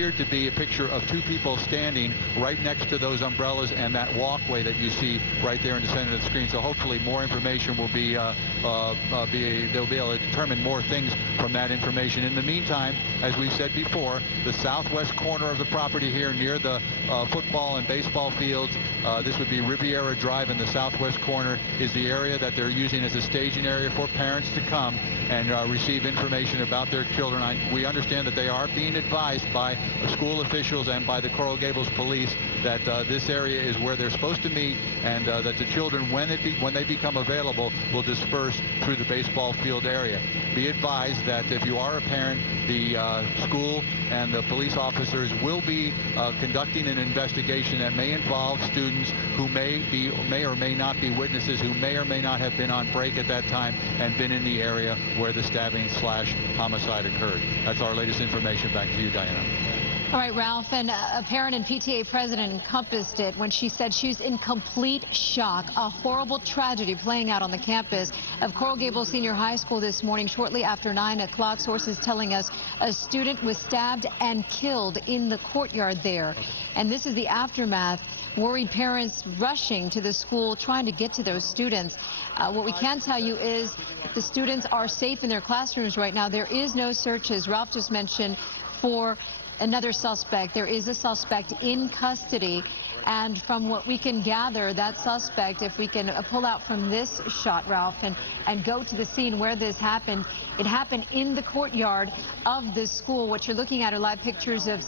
appeared to be a picture of two people standing right next to those umbrellas and that walkway that you see right there in the center of the screen. So hopefully more information will be, they'll be able to determine more things from that information. In the meantime, as we said before, the southwest corner of the property here near the football and baseball fields, this would be Riviera Drive in the southwest corner, is the area that they're using as a staging area for parents to come and receive information about their children. We understand that they are being advised by school officials and by the Coral Gables Police that this area is where they're supposed to meet, and that the children, when they become available, will disperse through the baseball field area. Be advised that if you are a parent, the school and the police officers will be conducting an investigation that may involve students who may or may not be witnesses, who may or may not have been on break at that time and been in the area where the stabbing/homicide occurred. That's our latest information. Back to you, Diana. All right, Ralph, and a parent and PTA president encompassed it when she said she's in complete shock. A horrible tragedy playing out on the campus of Coral Gables Senior High School this morning shortly after 9 o'clock. Sources telling us a student was stabbed and killed in the courtyard there. And this is the aftermath. Worried parents rushing to the school trying to get to those students. What we can tell you is the students are safe in their classrooms right now. There is no search, as Ralph just mentioned, for another suspect. There is a suspect in custody, and from what we can gather, that suspect, if we can pull out from this shot, Ralph, and go to the scene where this happened, it happened in the courtyard of this school. What you're looking at are live pictures of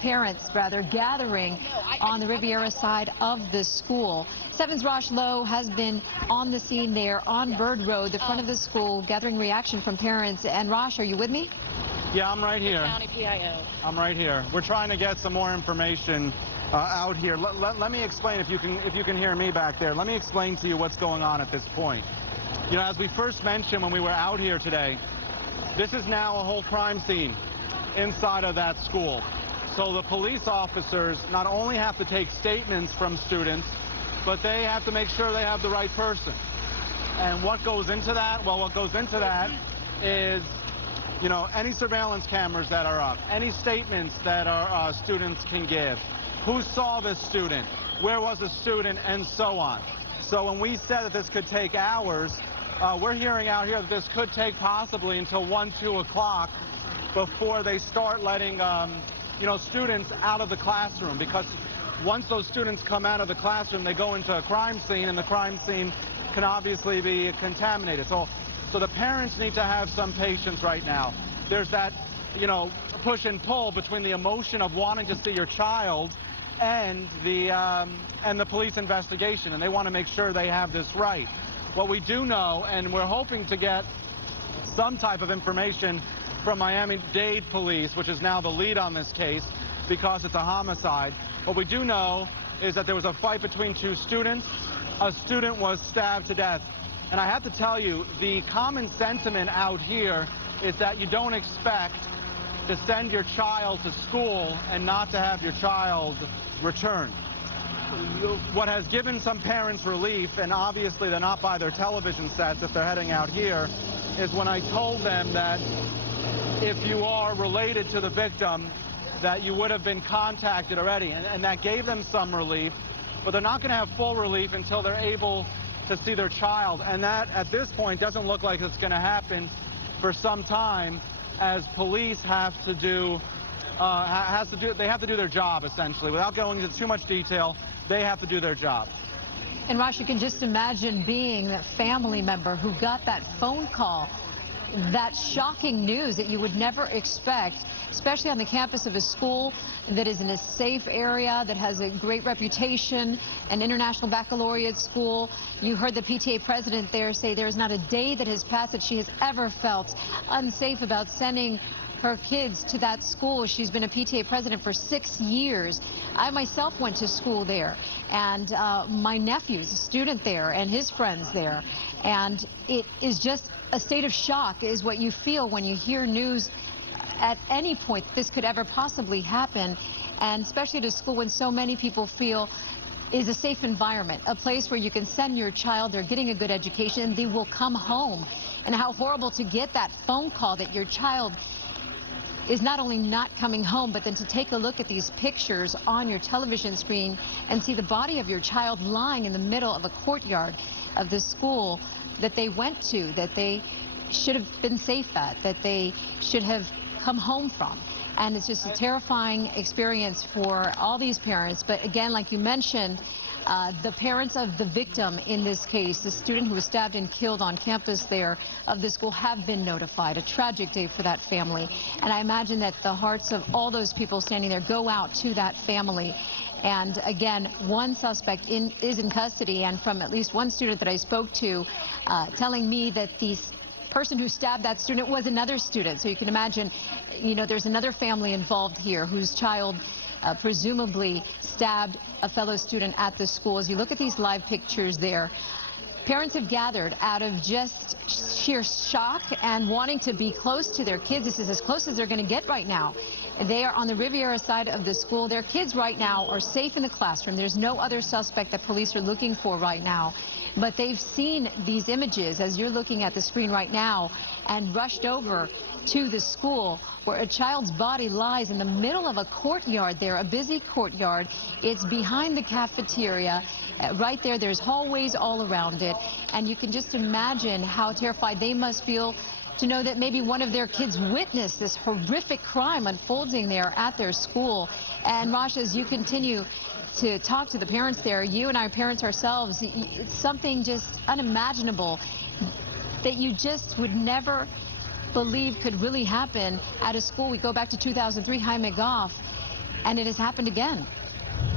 parents gathering on the Riviera side of the school. 7's Rosh Lowe has been on the scene there on Bird Road, the front of the school, gathering reaction from parents. And Rosh, are you with me? Yeah, I'm right here. County PIO. I'm right here. We're trying to get some more information out here. Let me explain, if you can hear me back there. Let me explain to you what's going on at this point. You know, as we first mentioned when we were out here today, this is now a whole crime scene inside of that school. So the police officers not only have to take statements from students, but they have to make sure they have the right person. And what goes into that? Well, what goes into that is, you know, any surveillance cameras that are up, any statements that our students can give, who saw this student, where was the student, and so on. So when we said that this could take hours, we're hearing out here that this could take possibly until 1, 2 o'clock before they start letting, you know, students out of the classroom, because once those students come out of the classroom, they go into a crime scene, and the crime scene can obviously be contaminated. So the parents need to have some patience right now. There's that, you know, push and pull between the emotion of wanting to see your child and the police investigation, and they want to make sure they have this right. What we do know, and we're hoping to get some type of information from Miami-Dade Police, which is now the lead on this case because it's a homicide. What we do know is that there was a fight between two students. A student was stabbed to death. And I have to tell you, the common sentiment out here is that you don't expect to send your child to school and not to have your child return. What has given some parents relief, and obviously they're not by their television sets if they're heading out here, is when I told them that if you are related to the victim, that you would have been contacted already. And that gave them some relief, but they're not going to have full relief until they're able to see their child, and that at this point doesn't look like it's going to happen for some time, as police have to do they have to do their job, essentially. Without going into too much detail, they have to do their job. And Rosh, you can just imagine being that family member who got that phone call, that shocking news that you would never expect, especially on the campus of a school that is in a safe area, that has a great reputation, an international baccalaureate school. You heard the PTA president there say there is not a day that has passed that she has ever felt unsafe about sending her kids to that school. She's been a PTA president for 6 years. I myself went to school there, and my nephew's a student there and his friends there. And it is just a state of shock is what you feel when you hear news at any point this could ever possibly happen, and especially at a school when so many people feel is a safe environment, a place where you can send your child, they're getting a good education, and they will come home. And how horrible to get that phone call that your child is not only not coming home, but then to take a look at these pictures on your television screen and see the body of your child lying in the middle of a courtyard of the school that they went to, that they should have been safe at, that they should have come home from. And it's just a terrifying experience for all these parents. But again, like you mentioned, the parents of the victim in this case, the student who was stabbed and killed on campus there of the school, have been notified. A tragic day for that family. And I imagine that the hearts of all those people standing there go out to that family. And again, one suspect is in custody, and from at least one student that I spoke to telling me that the person who stabbed that student was another student. So you can imagine, you know, there's another family involved here whose child presumably stabbed a fellow student at the school. As you look at these live pictures there, parents have gathered out of just sheer shock and wanting to be close to their kids. This is as close as they're going to get right now. They are on the Riviera side of the school. Their kids right now are safe in the classroom. There's no other suspect that police are looking for right now. But they've seen these images, as you're looking at the screen right now, and rushed over to the school where a child's body lies in the middle of a courtyard there, a busy courtyard. It's behind the cafeteria. Right there, there's hallways all around it. And you can just imagine how terrified they must feel to know that maybe one of their kids witnessed this horrific crime unfolding there at their school. And Rasha, as you continue to talk to the parents there, you and our parents ourselves, it's something just unimaginable that you just would never believe could really happen at a school. We go back to 2003, Jaime Goff, and it has happened again.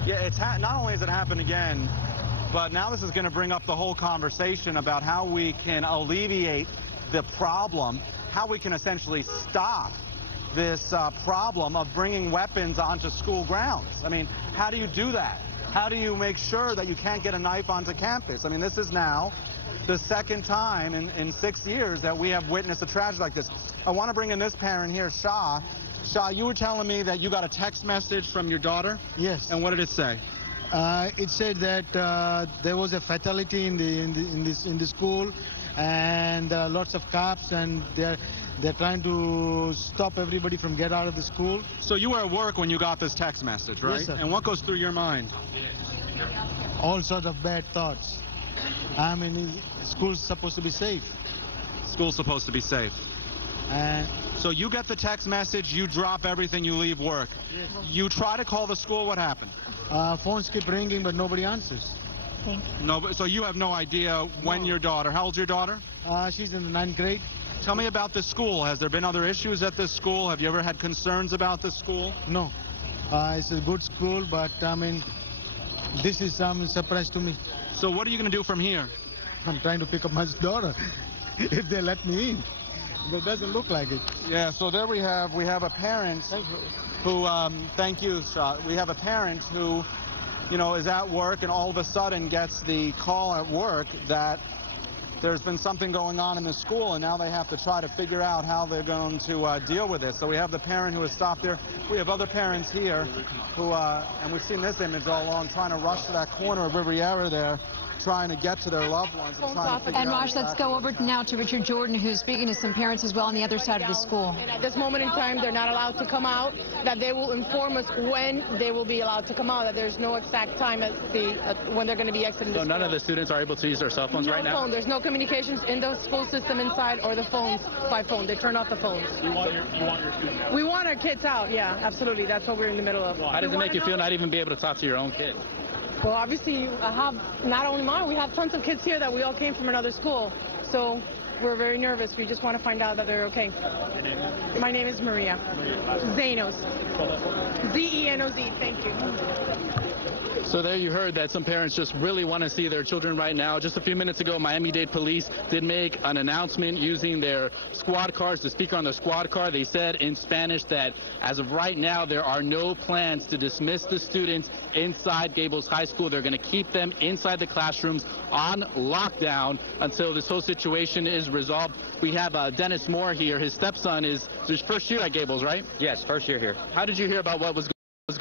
Yeah, it's not only has it happened again, but now this is going to bring up the whole conversation about how we can alleviate the problem, how we can essentially stop this problem of bringing weapons onto school grounds. I mean, how do you do that? How do you make sure that you can't get a knife onto campus? I mean, this is now the second time in 6 years that we have witnessed a tragedy like this. I want to bring in this parent here, Shah. Shah, you were telling me that you got a text message from your daughter? Yes. And what did it say? It said that there was a fatality in the school, and lots of cops, and they're trying to stop everybody from get out of the school. So you were at work when you got this text message, right? Yes, sir. And what goes through your mind? All sorts of bad thoughts. I mean, school's supposed to be safe. School's supposed to be safe. And so you get the text message, you drop everything, you leave work. Yes. You try to call the school, what happened? Phones keep ringing, but nobody answers. No, so you have no idea when your daughter, how old's your daughter? She's in the 9th grade. Tell me about this school. Has there been other issues at this school? Have you ever had concerns about this school? No. It's a good school, but I mean, this is some surprise to me. So what are you going to do from here? I'm trying to pick up my daughter, if they let me in. But it doesn't look like it. Yeah, so there we have a parent who, thank you, Shah. We have a parent who, you know, is at work and all of a sudden gets the call at work that there's been something going on in the school, and now they have to try to figure out how they're going to deal with it. So we have the parent who has stopped there. We have other parents here who, and we've seen this image all along, trying to rush to that corner of Riviera there, trying to get to their loved ones. And Raj, let's go over now to Richard Jordan, who's speaking to some parents as well on the other side of the school. And at this moment in time, they're not allowed to come out, that they will inform us when they will be allowed to come out, that there's no exact time when they're going to be exiting the school. So none of the students are able to use their cell phones right now? There's no communications in the school system inside or the phones by phone. They turn off the phones. You want your students out? We want our kids out, yeah, absolutely. That's what we're in the middle of. How does it make you feel not even be able to talk to your own kids? Well, obviously, I have not only mine, we have tons of kids here that we all came from another school. So we're very nervous. We just want to find out that they're okay. Your name is? My name is Maria. Zenos. Z-E-N-O-Z. Thank you. So there you heard that some parents just really want to see their children right now. Just a few minutes ago, Miami-Dade Police did make an announcement using their squad cars. The speaker on their squad car, they said in Spanish that as of right now, there are no plans to dismiss the students inside Gables High School. They're going to keep them inside the classrooms on lockdown until this whole situation is resolved. We have Dennis Moore here. His stepson is his first year at Gables, right? Yes, first year here. How did you hear about what was going on?